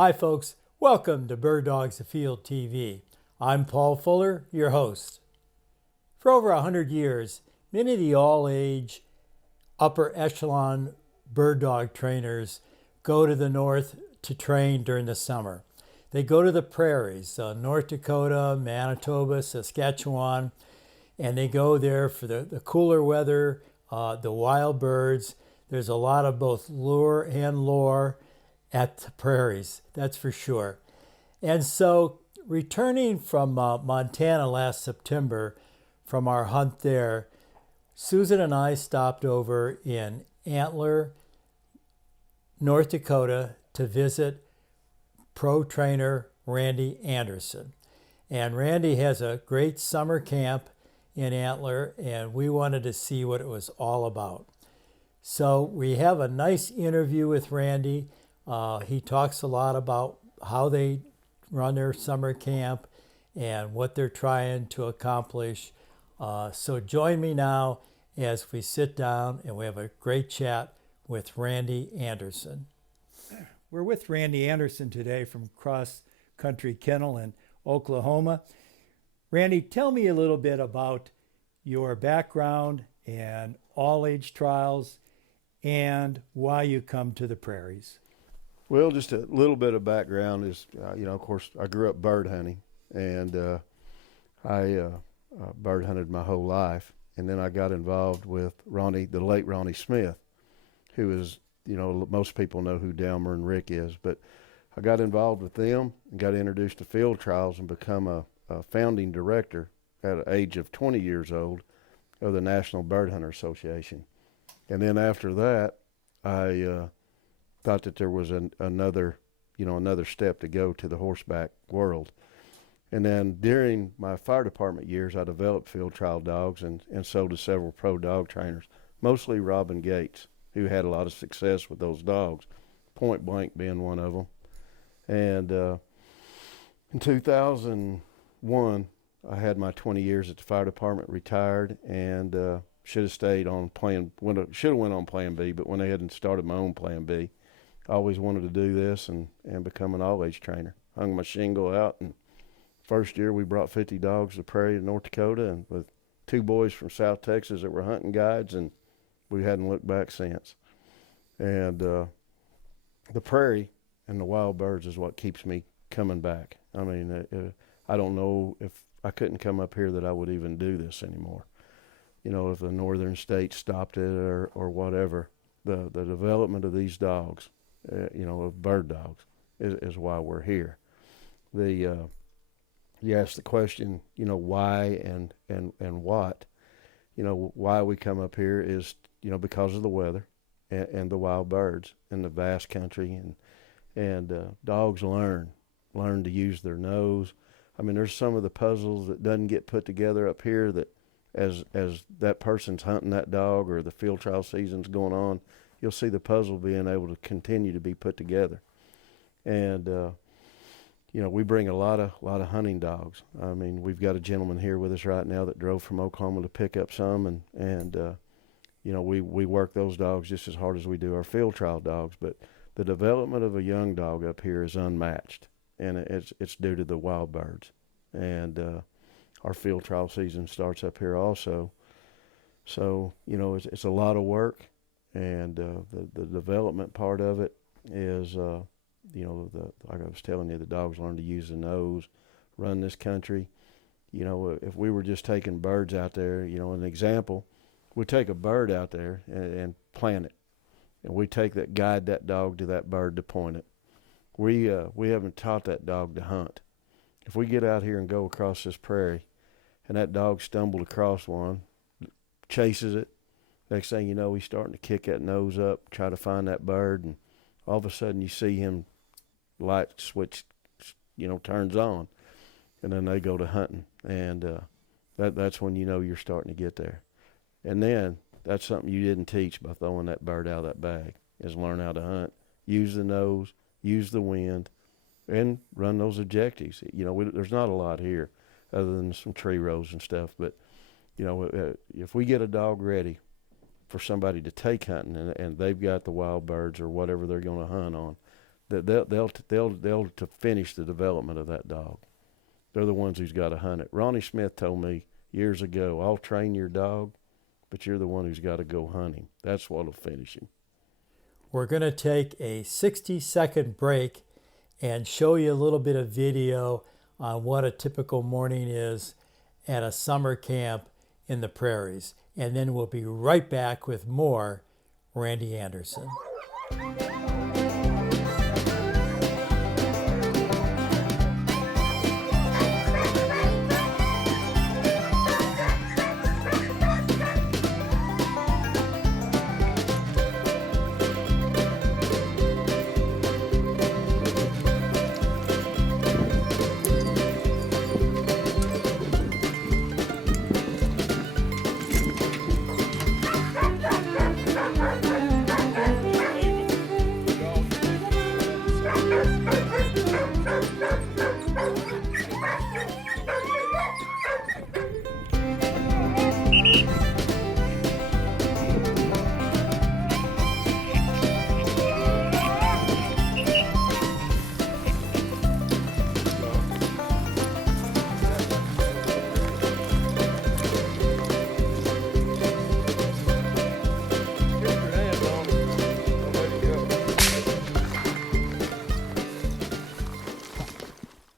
Hi folks, welcome to Dogs Afield TV. I'm Paul Fuller, your host. For over 100 years, many of the all-age, upper echelon bird dog trainers go to the north to train during the summer. They go to the prairies, North Dakota, Manitoba, Saskatchewan, and they go there for the cooler weather, the wild birds. There's a lot of both lure and lore at the prairies, that's for sure. And so returning from Montana last September from our hunt there, Susan and I stopped over in Antler, North Dakota to visit pro trainer Randy Anderson. And Randy has a great summer camp in Antler, and we wanted to see what it was all about. So we have a nice interview with Randy. He talks a lot about how they run their summer camp and what they're trying to accomplish. So join me now as we sit down and we have a great chat with Randy Anderson. We're with Randy Anderson today from Cross Country Kennel in Oklahoma. Randy, tell me a little bit about your background and all-age trials and why you come to the prairies. Well, just a little bit of background is, of course, I grew up bird hunting, and I bird hunted my whole life. And then I got involved with the late Ronnie Smith, who is, most people know who Delmer and Rick is. But I got involved with them and got introduced to field trials and become a founding director at the age of 20 years old of the National Bird Hunter Association. And then after that, I thought that there was another step to go to the horseback world. And then during my fire department years, I developed field trial dogs and sold to several pro dog trainers, mostly Robin Gates, who had a lot of success with those dogs, Point Blank being one of them. And in 2001, I had my 20 years at the fire department, retired, and should have stayed on should have went on Plan B, but went ahead and started my own Plan B. I always wanted to do this and become an all-age trainer. Hung my shingle out, and first year we brought 50 dogs to Prairie in North Dakota, and with 2 boys from South Texas that were hunting guides, and we hadn't looked back since. And the prairie and the wild birds is what keeps me coming back. I mean, I don't know if I couldn't come up here that I would even do this anymore. If a northern state stopped it or whatever, the development of these dogs, of bird dogs, is why we're here. You ask the question, why and what. Why we come up here is, because of the weather and the wild birds and the vast country, and dogs learn to use their nose. I mean, there's some of the puzzles that doesn't get put together up here that as that person's hunting that dog or the field trial season's going on, you'll see the puzzle being able to continue to be put together. And we bring a lot of hunting dogs. I mean, we've got a gentleman here with us right now that drove from Oklahoma to pick up some, and we work those dogs just as hard as we do our field trial dogs. But the development of a young dog up here is unmatched, and it's due to the wild birds. And our field trial season starts up here also. So, it's a lot of work, and the development part of it is, like I was telling you, the dogs learn to use the nose, run this country. If we were just taking birds out there, an example, we take a bird out there and plant it, and we guide that dog to that bird to point it. We haven't taught that dog to hunt. If we get out here and go across this prairie, and that dog stumbled across one, chases it, next thing you know, he's starting to kick that nose up, try to find that bird, and all of a sudden you see him, light switch, turns on, and then they go to hunting, and that's when you're starting to get there. And then that's something you didn't teach by throwing that bird out of that bag, is learn how to hunt, use the nose, use the wind, and run those objectives. There's not a lot here other than some tree rows and stuff, but if we get a dog ready for somebody to take hunting and they've got the wild birds or whatever they're going to hunt on, that they'll to finish the development of that dog. They're the ones who's got to hunt it. Ronnie Smith told me years ago, I'll train your dog, but you're the one who's got to go hunt him. That's what'll finish him. We're going to take a 60-second break and show you a little bit of video on what a typical morning is at a summer camp in the prairies. And then we'll be right back with more Randy Anderson.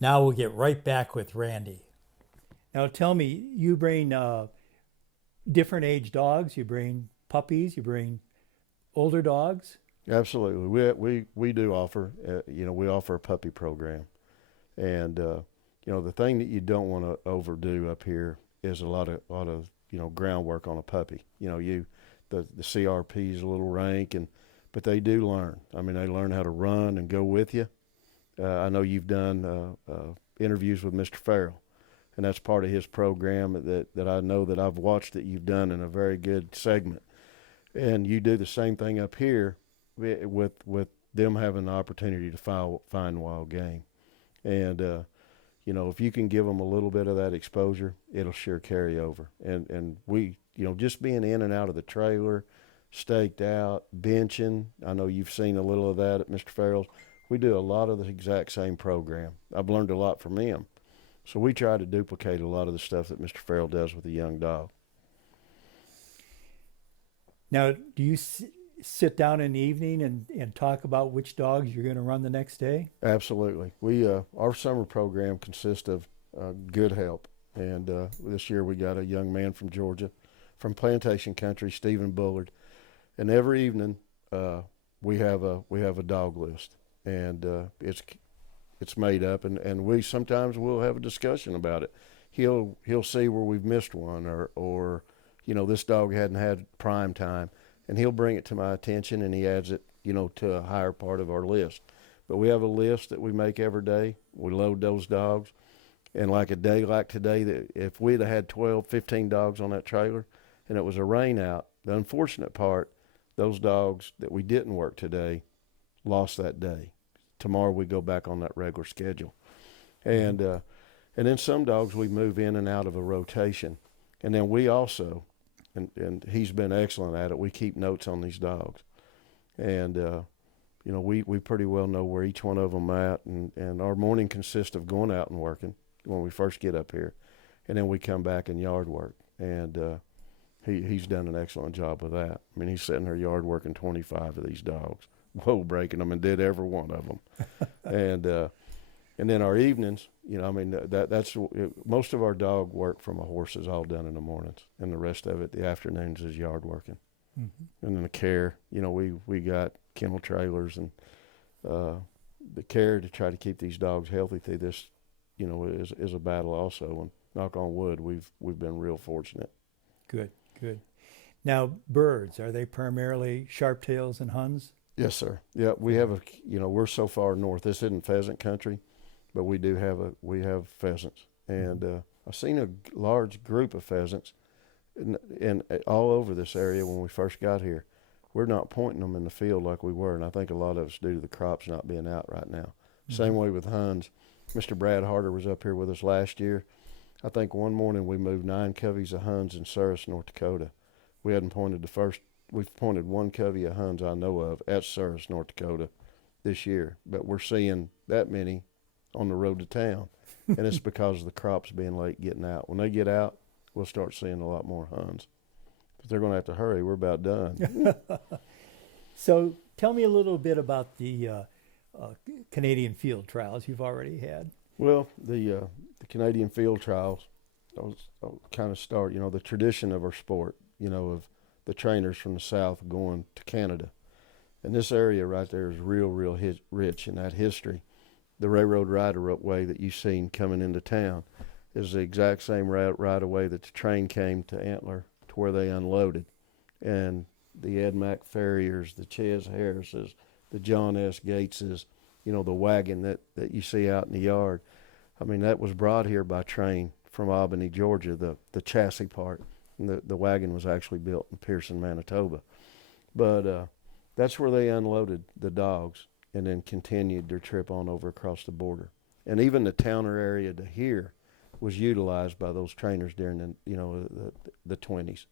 Now we'll get right back with Randy. Now tell me, you bring different age dogs, you bring puppies, you bring older dogs? Absolutely. We do offer, we offer a puppy program. And, the thing that you don't want to overdo up here is a lot of groundwork on a puppy. The CRP is a little rank, but they do learn. I mean, they learn how to run and go with you. I know you've done interviews with Mr. Farrell, and that's part of his program that I know that I've watched that you've done in a very good segment. And you do the same thing up here with them having the opportunity to find wild game. And, if you can give them a little bit of that exposure, it'll sure carry over. And we, just being in and out of the trailer, staked out, benching, I know you've seen a little of that at Mr. Farrell's. We do a lot of the exact same program. I've learned a lot from him. So we try to duplicate a lot of the stuff that Mr. Farrell does with a young dog. Now, do you sit down in the evening and talk about which dogs you're going to run the next day? Absolutely. We our summer program consists of good help. And this year we got a young man from Georgia, from Plantation Country, Stephen Bullard. And every evening we have a dog list. And it's made up, and we sometimes we'll have a discussion about it. He'll see where we've missed one, or this dog hadn't had prime time, and he'll bring it to my attention, and he adds it to a higher part of our list. But we have a list that we make every day. We load those dogs, and like a day like today, that if we'd have had 12, 15 dogs on that trailer, and it was a rain out, the unfortunate part, those dogs that we didn't work today lost that day. Tomorrow we go back on that regular schedule. And then some dogs we move in and out of a rotation. And then we also, and he's been excellent at it, we keep notes on these dogs. And, we pretty well know where each one of them at. And our morning consists of going out and working when we first get up here. And then we come back and yard work. And he's done an excellent job with that. I mean, he's sitting there yard working 25 of these dogs. Breaking them, and did every one of them. And then our evenings, that's most of our dog work from a horse is all done in the mornings, and the rest of it, the afternoons, is yard working. Mm-hmm. And then the care, we got kennel trailers, and the care to try to keep these dogs healthy through this, is a battle also. And knock on wood, we've been real fortunate. Good. Now, birds, are they primarily sharptails and huns? Yes, sir. Yeah, we have we're so far north. This isn't pheasant country, but we have pheasants. And I've seen a large group of pheasants in all over this area when we first got here. We're not pointing them in the field like we were, and I think a lot of it's due to the crops not being out right now. Mm-hmm. Same way with huns. Mr. Brad Harder was up here with us last year. I think one morning we moved 9 coveys of huns in Surris, North Dakota. We hadn't pointed we've pointed one covey of huns I know of at Surris, North Dakota, this year, but we're seeing that many on the road to town, and it's because of the crops being late getting out. When they get out, we'll start seeing a lot more huns. But they're going to have to hurry. We're about done. So tell me a little bit about the Canadian field trials you've already had. Well, the Canadian field trials, I'll kind of start, the tradition of our sport, of the trainers from the South going to Canada. And this area right there is real rich in that history. The railroad right-of-way that you've seen coming into town is the exact same right-of-way that the train came to Antler to where they unloaded. And the Ed Mac Farriers, the Ches Harrises, the John S. Gateses, the wagon that you see out in the yard. I mean, that was brought here by train from Albany, Georgia, the chassis part. And the wagon was actually built in Pearson, Manitoba. But that's where they unloaded the dogs and then continued their trip on over across the border. And even the Towner area to here was utilized by those trainers during the 20s,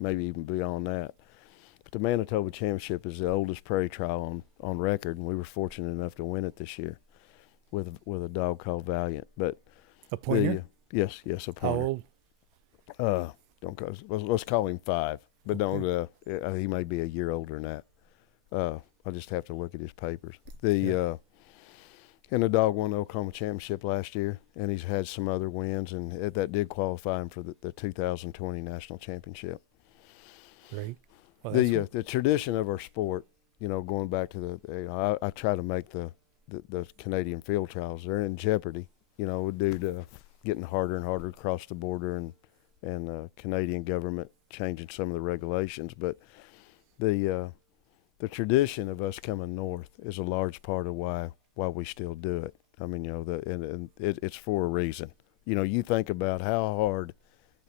maybe even beyond that. But the Manitoba Championship is the oldest prairie trial on record, and we were fortunate enough to win it this year with a dog called Valiant. But a pointer? Yes, a pointer. How old? Let's call him 5, but don't. He may be a year older than that. I'll just have to look at his papers. And the dog won the Oklahoma Championship last year, and he's had some other wins, and that did qualify him for the 2020 National Championship. Great. Well, the tradition of our sport, going back to I try to make the Canadian field trials. They're in jeopardy, due to getting harder and harder across the border and Canadian government changing some of the regulations. But the tradition of us coming north is a large part of why we still do it. I mean, it's for a reason. You think about how hard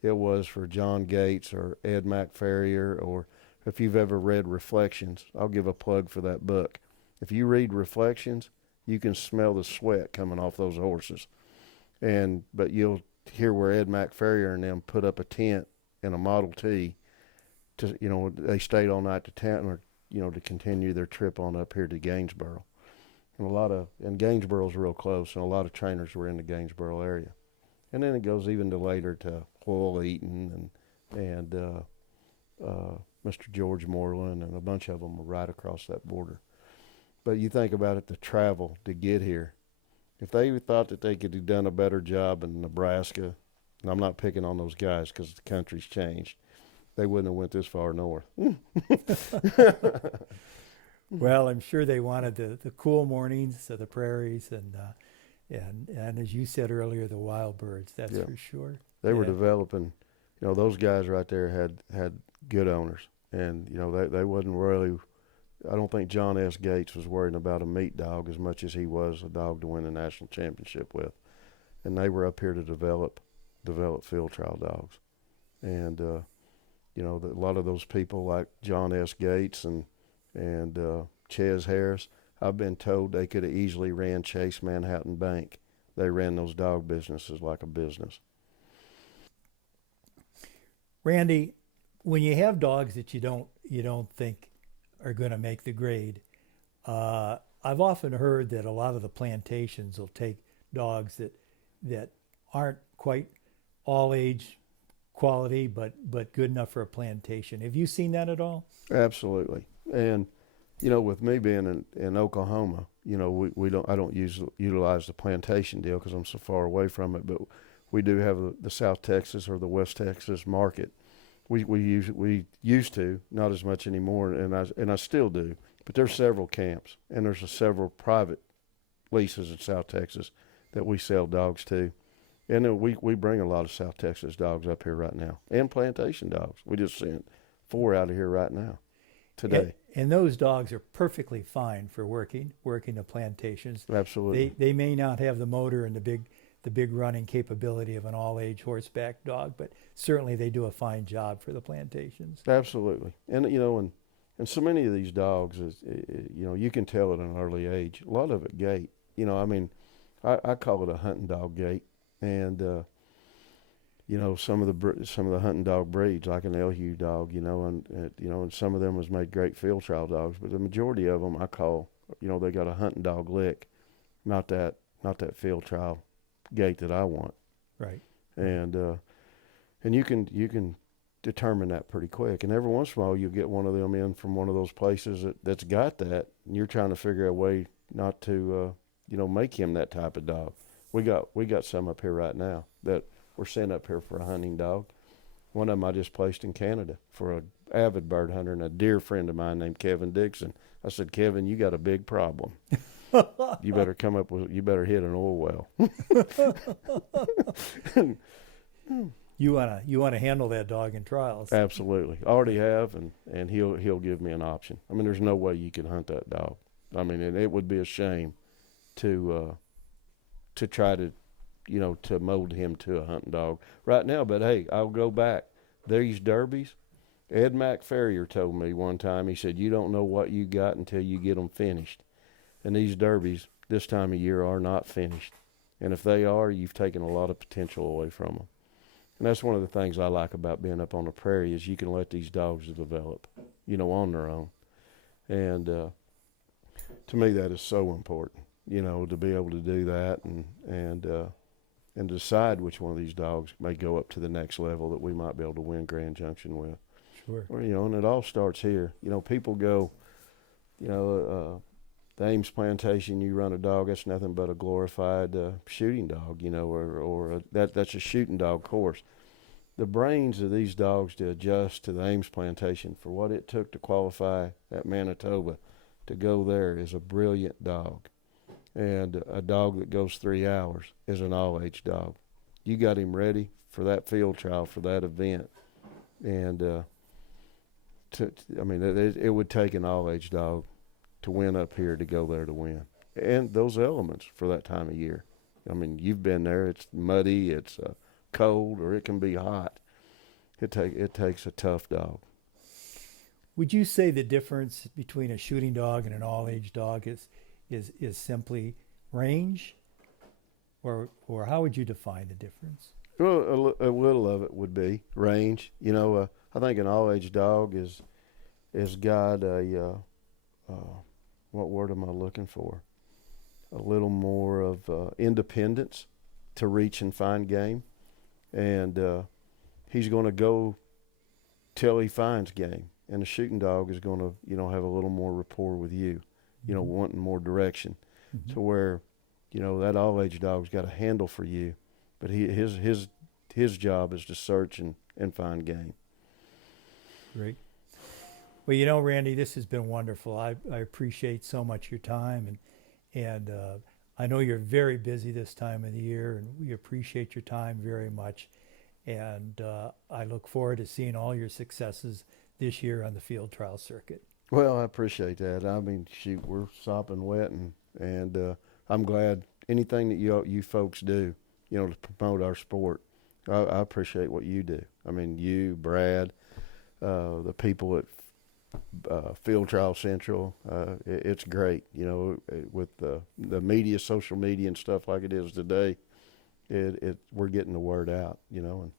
it was for John Gates or Ed Mac Farrier, or if you've ever read Reflections, I'll give a plug for that book. If you read Reflections, you can smell the sweat coming off those horses. But you'll hear where Ed Mac Farrier and them put up a tent in a Model T to, they stayed all night to town, or, to continue their trip on up here to Gainesboro. And Gainesboro's real close, and a lot of trainers were in the Gainesboro area. And then it goes even to later to Hoyle Eaton and Mr. George Moreland, and a bunch of them were right across that border. But you think about it, the travel to get here. If they thought that they could have done a better job in Nebraska, and I'm not picking on those guys because the country's changed, they wouldn't have went this far north. Well, I'm sure they wanted the cool mornings of the prairies and as you said earlier, the wild birds. That's for sure. They were developing. Those guys right there had good owners, and they wasn't really. I don't think John S. Gates was worrying about a meat dog as much as he was a dog to win a national championship with, and they were up here to develop field trial dogs, and a lot of those people like John S. Gates and Ches Harris, I've been told they could have easily ran Chase Manhattan Bank. They ran those dog businesses like a business. Randy, when you have dogs that you don't think are going to make the grade, I've often heard that a lot of the plantations will take dogs that aren't quite all age quality, but good enough for a plantation. Have you seen that at all? Absolutely. And with me being in Oklahoma, I don't utilize the plantation deal because I'm so far away from it. But we do have the South Texas or the West Texas market. We used to, not as much anymore, and I still do. But there's several camps, and there's several private leases in South Texas that we sell dogs to. And then we bring a lot of South Texas dogs up here right now, and plantation dogs. We just sent 4 out of here right now, today. And those dogs are perfectly fine for working the plantations. Absolutely. They may not have the motor and the big running capability of an all-age horseback dog, but certainly they do a fine job for the plantations. Absolutely. And and so many of these dogs is you can tell at an early age. A lot of it gait. I call it a hunting dog gait. And some of the hunting dog breeds, like an LHU dog, and some of them was made great field trial dogs, but the majority of them I call they got a hunting dog lick, not that field trial gait that I want. Right. And you can determine that pretty quick. And every once in a while you get one of them in from one of those places that's got that, and you're trying to figure out a way not to make him that type of dog. We got some up here right now that we're sent up here for a hunting dog. One of them I just placed in Canada for an avid bird hunter and a dear friend of mine named Kevin Dixon. I said, Kevin, you got a big problem. You better you better hit an oil well. You wanna handle that dog in trials. Absolutely. Already have, and he'll give me an option. I mean, there's no way you can hunt that dog. I mean, and it would be a shame to try to to mold him to a hunting dog right now. But hey, I'll go back. These derbies, Ed McFerrier told me one time, he said, you don't know what you got until you get them finished. And these derbies this time of year are not finished. And if they are, you've taken a lot of potential away from them. And that's one of the things I like about being up on the prairie is you can let these dogs develop, on their own. And to me, that is so important, to be able to do that and decide which one of these dogs may go up to the next level that we might be able to win Grand Junction with. Sure. Well, and it all starts here. People go, the Ames Plantation, you run a dog, that's nothing but a glorified shooting dog, that's a shooting dog course. The brains of these dogs to adjust to the Ames Plantation for what it took to qualify at Manitoba to go there is a brilliant dog. And a dog that goes 3 hours is an all-age dog. You got him ready for that field trial, for that event. And, it would take an all-age dog to win up here to go there to win. And those elements for that time of year. I mean, you've been there. It's muddy, it's cold, or it can be hot. It takes a tough dog. Would you say the difference between a shooting dog and an all-age dog is simply range, or how would you define the difference? Well, a little of it would be range. I think an all-age dog is got a what word am I looking for? A little more of independence to reach and find game, and he's going to go till he finds game. And a shooting dog is going to have a little more rapport with you. Wanting more direction, to where, that all-age dog's got a handle for you, but his job is to search and find game. Great. Well, Randy, this has been wonderful. I appreciate so much your time, and I know you're very busy this time of the year, and we appreciate your time very much. And I look forward to seeing all your successes this year on the field trial circuit. Well, I appreciate that. I mean, shoot, we're sopping wet, and I'm glad anything that you folks do, to promote our sport. I appreciate what you do. I mean, you, Brad, the people at Field Trial Central, it's great. With the media, social media, and stuff like it is today, we're getting the word out. And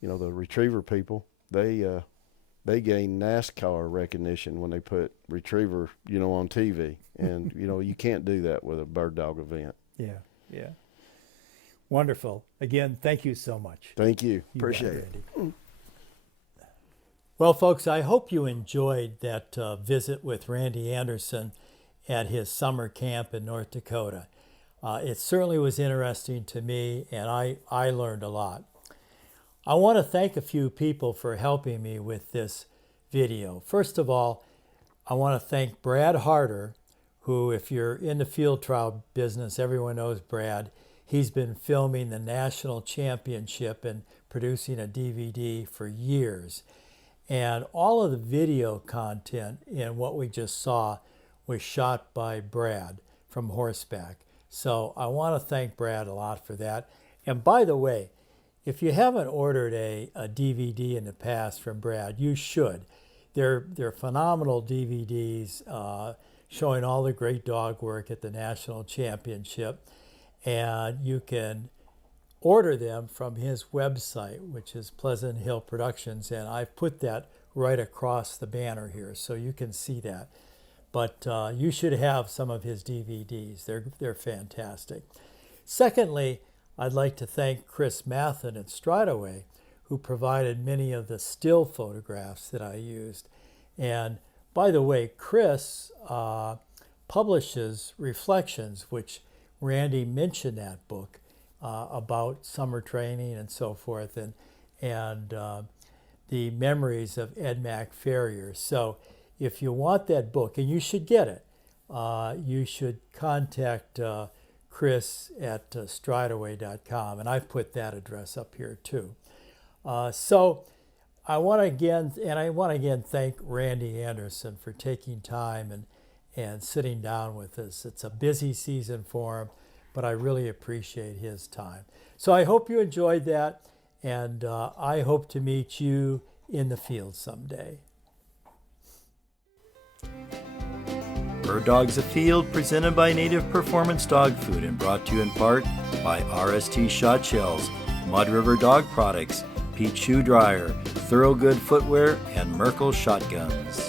the retriever people, they gain NASCAR recognition when they put retriever, on TV. And, you can't do that with a bird dog event. Yeah. Wonderful. Again, thank you so much. Thank you. Appreciate it. Well, folks, I hope you enjoyed that visit with Randy Anderson at his summer camp in North Dakota. It certainly was interesting to me, and I learned a lot. I want to thank a few people for helping me with this video. First of all, I want to thank Brad Harder, who, if you're in the field trial business, everyone knows Brad. He's been filming the national championship and producing a DVD for years. And all of the video content in what we just saw was shot by Brad from Horseback. So I want to thank Brad a lot for that. And by the way, if you haven't ordered a DVD in the past from Brad, you should. They're phenomenal DVDs showing all the great dog work at the national championship. And you can order them from his website, which is Pleasant Hill Productions. And I've put that right across the banner here, so you can see that. but you should have some of his DVDs. They're fantastic. Secondly, I'd like to thank Chris Mathen at Stridaway, who provided many of the still photographs that I used. And by the way, Chris publishes Reflections, which Randy mentioned that book about summer training and so forth, and the memories of Ed Mac Farrier. So if you want that book, and you should get it, you should contact Chris at stridaway.com, and I've put that address up here too. So I want to again thank Randy Anderson for taking time and sitting down with us. It's a busy season for him, but I really appreciate his time. So I hope you enjoyed that, and I hope to meet you in the field someday. Bird Dogs Afield, presented by Native Performance Dog Food and brought to you in part by RST Shot Shells, Mud River Dog Products, Pete Shoe Dryer, Thorogood Footwear, and Merkel Shotguns.